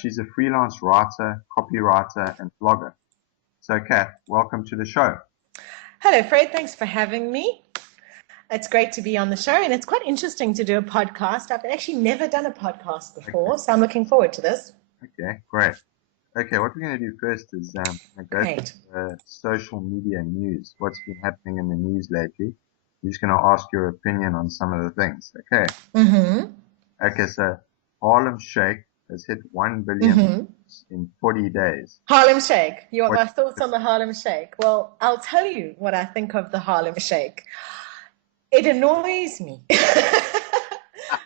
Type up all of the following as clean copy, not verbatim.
She's a freelance writer, copywriter, and blogger. So, Cath, welcome to the show. Hello, Fred. Thanks for having me. It's great to be on the show, and it's quite interesting to do a podcast. I've actually never done a podcast before, so I'm looking forward to this. Okay, great. Okay, what we're going to do first is go Great. to the social media news. What's been happening in the news lately? I'm just going to ask your opinion on some of the things. Okay. Mm-hmm. Okay, so Harlem Shake has hit 1 billion Mm-hmm. in 40 days. Harlem Shake. You want What? my thoughts on the Harlem Shake? Well, I'll tell you what I think of the Harlem Shake. It annoys me.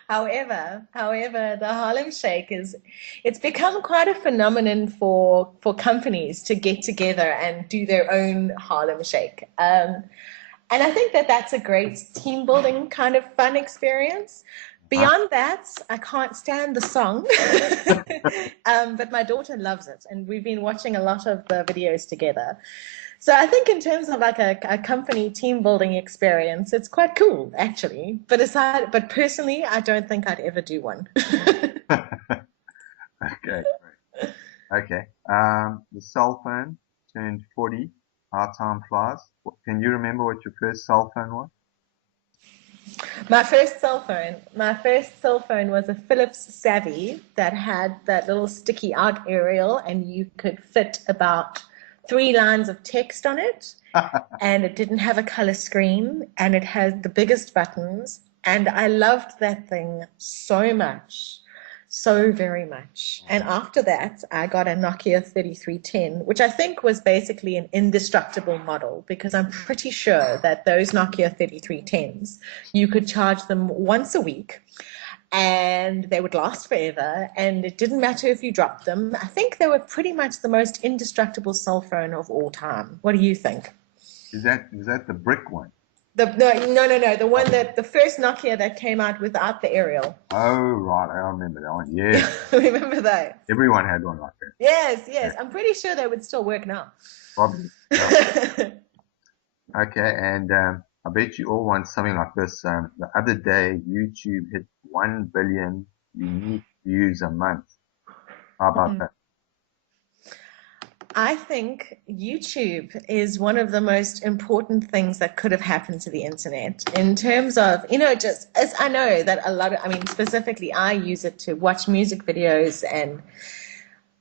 However, the Harlem Shake it's become quite a phenomenon for companies to get together and do their own Harlem Shake. And I think that that's a great team building kind of fun experience. Huh? Beyond that, I can't stand the song, but my daughter loves it, and we've been watching a lot of the videos together. So I think in terms of like a company team building experience, it's quite cool actually. But personally, I don't think I'd ever do one. Okay, great. Okay. The cell phone turned 40. How time flies. Can you remember what your first cell phone was? My first cell phone was a Philips Savvy that had that little sticky out aerial, and you could fit about 3 lines of text on it, and it didn't have a color screen, and it had the biggest buttons, and I loved that thing so much, so very much. And after that, I got a Nokia 3310, which I think was basically an indestructible model, because I'm pretty sure that those Nokia 3310s, you could charge them once a week and they would last forever, and it didn't matter if you dropped them. I think they were pretty much the most indestructible cell phone of all time. What do you think? Is that the brick one? No. The one that the first Nokia that came out without the aerial. Oh, right. I remember that one. Yeah. Remember that? Everyone had one like that. Yes. Yeah, I'm pretty sure they would still work now. probably. Yeah. Okay. And I bet you all want something like this. The other day, YouTube hit 1 billion unique views a month. How about that? I think YouTube is one of the most important things that could have happened to the internet in terms of, just as I know that specifically I use it to watch music videos and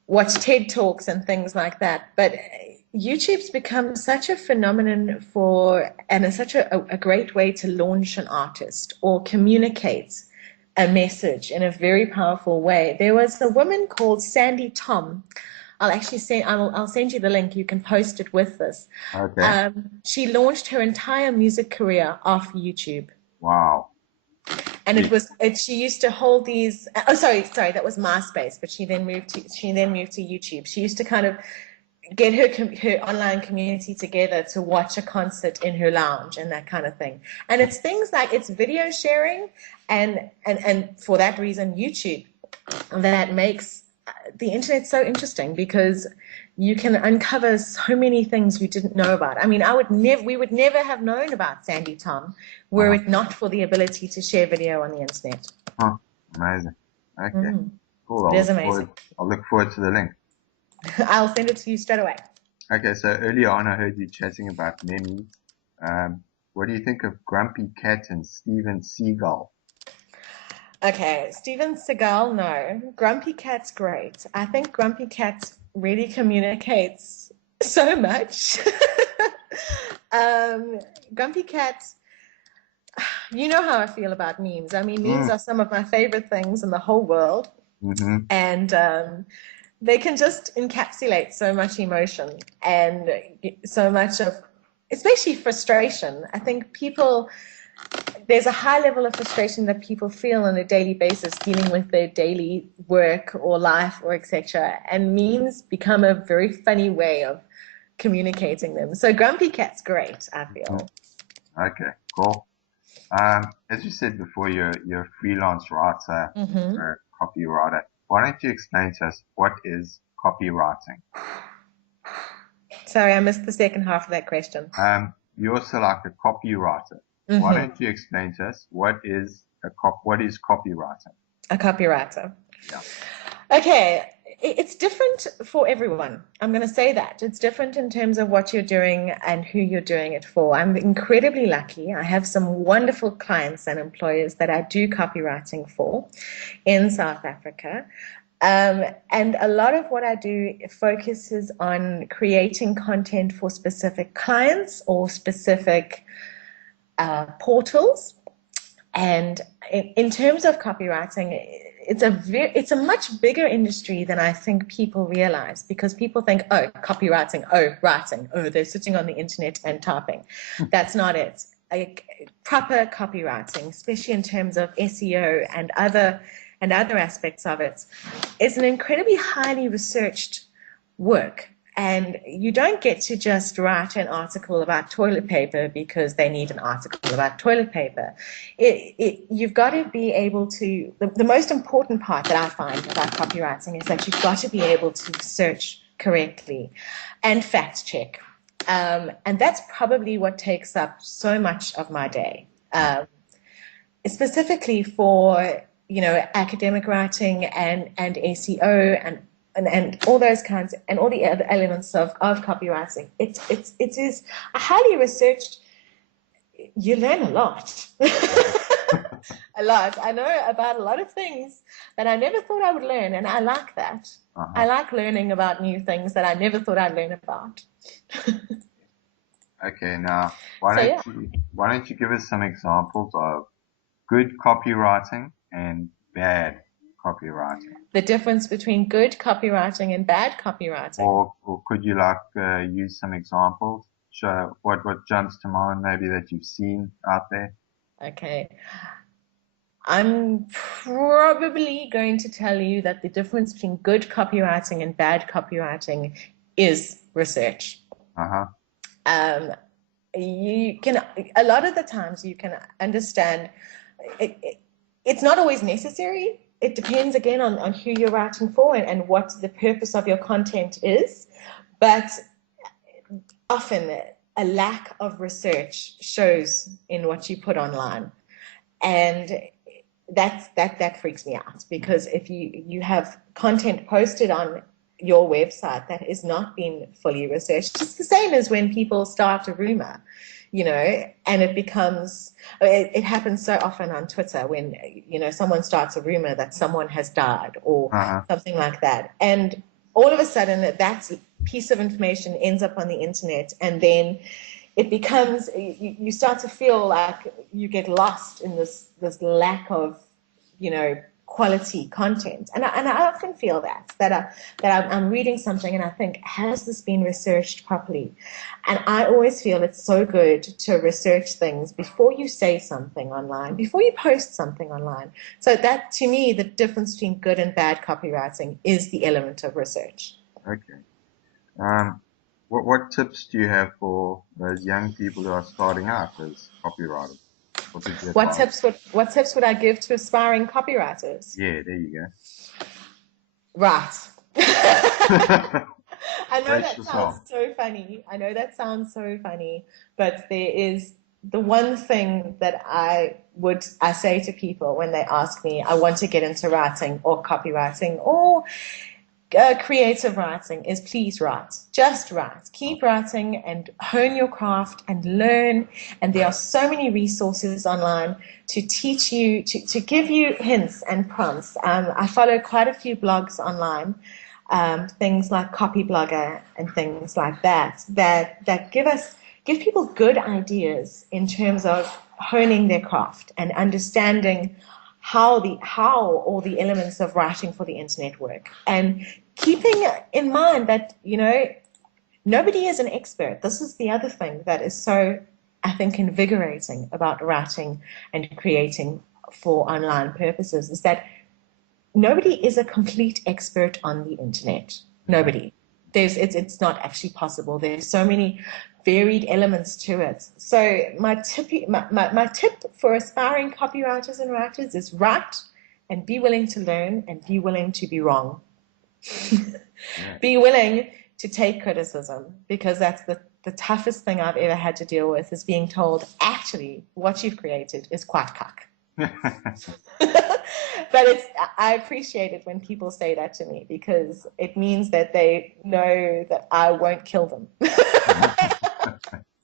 watch TED Talks and things like that. But YouTube's become such a phenomenon and it's such a great way to launch an artist or communicate a message in a very powerful way. There was a woman called Sandy Tom. I'll send you the link. You can post it with this. Okay. She launched her entire music career off YouTube. Wow. And Yeah. she used to hold these. Oh, sorry, that was MySpace, but she then moved to YouTube. She used to kind of get her online community together to watch a concert in her lounge and that kind of thing. And it's things like it's video sharing, and for that reason, YouTube, that makes the internet so interesting, because you can uncover so many things you didn't know about. I mean, we would never have known about Sandy Tom were Uh-huh. it not for the ability to share video on the internet. Huh. Amazing. Okay. Cool. It is amazing. I'll look forward to the link. I'll send it to you straight away. Okay. So earlier on, I heard you chatting about memes. What do you think of Grumpy Cat and Steven Seagal? Okay, Steven Seagal, no. Grumpy Cat's great. I think Grumpy Cat really communicates so much. Grumpy Cat, you know how I feel about memes. I mean, memes Mm. are some of my favorite things in the whole world, Mm-hmm. and they can just encapsulate so much emotion and so much of, especially frustration. I think there's a high level of frustration that people feel on a daily basis dealing with their daily work or life or etc. And memes become a very funny way of communicating them. So Grumpy Cat's great, I Mm. feel. Okay. Cool. As you said before, you're a freelance writer, Hmm. or a copywriter. Why don't you explain to us what is copywriting? Sorry, I missed the second half of that question. You're also like a copywriter. Why Hmm. don't you explain to us what is copywriting? A copywriter. Yeah. Okay, it's different for everyone. I'm going to say that. It's different in terms of what you're doing and who you're doing it for. I'm incredibly lucky. I have some wonderful clients and employers that I do copywriting for in South Africa. And a lot of what I do focuses on creating content for specific clients or specific portals. And in terms of copywriting, it's a much bigger industry than I think people realize, because people think, oh, copywriting, oh, writing, oh, they're sitting on the internet and typing. That's not it. Proper copywriting, especially in terms of SEO and other aspects of it, is an incredibly highly researched work. And you don't get to just write an article about toilet paper because they need an article about toilet paper. You've got to be able to, the most important part that I find about copywriting is that you've got to be able to search correctly and fact check. And that's probably what takes up so much of my day, specifically for, academic writing and SEO and all those kinds, and all the other elements of copywriting. It is a highly researched. You learn a lot. A lot. I know about a lot of things that I never thought I would learn, and I like that. I like learning about new things that I never thought I'd learn about. Okay, now why don't you give us some examples of good copywriting and bad copywriting? The difference between good copywriting and bad copywriting. Or could you use some examples? Show what jumps to mind maybe that you've seen out there? Okay. I'm probably going to tell you that the difference between good copywriting and bad copywriting is research. You can, a lot of the times you can understand, it's not always necessary. It depends again on who you're writing for and what the purpose of your content is. But often a lack of research shows in what you put online. And that freaks me out, because if you have content posted on your website that is not being fully researched, it's the same as when people start a rumor, and it happens so often on Twitter when, someone starts a rumor that someone has died or something like that. And all of a sudden that piece of information ends up on the internet, and then it becomes, you start to feel like you get lost in this lack of, quality content. And I often feel that I'm reading something and I think, has this been researched properly? And I always feel it's so good to research things before you say something online, before you post something online. So that, to me, the difference between good and bad copywriting is the element of research. Okay. What tips do you have for those young people who are starting out as copywriters? What tips would I give to aspiring copywriters? Yeah, there you go. Right. I know that sounds so funny. But there is the one thing that I say to people when they ask me, I want to get into writing or copywriting or creative writing, is please write. Just write. Keep writing and hone your craft and learn. And there are so many resources online to teach you, to give you hints and prompts. I follow quite a few blogs online, things like Copy Blogger and things like that give people good ideas in terms of honing their craft and understanding how all the elements of writing for the internet work, and keeping in mind that, nobody is an expert. This is the other thing that is so, I think, invigorating about writing and creating for online purposes, is that nobody is a complete expert on the internet. Nobody. It's not actually possible. There's so many varied elements to it. So my tip for aspiring copywriters and writers is write and be willing to learn and be willing to be wrong. Be willing to take criticism, because that's the toughest thing I've ever had to deal with, is being told, actually, what you've created is quite cuck. But I appreciate it when people say that to me because it means that they know that I won't kill them.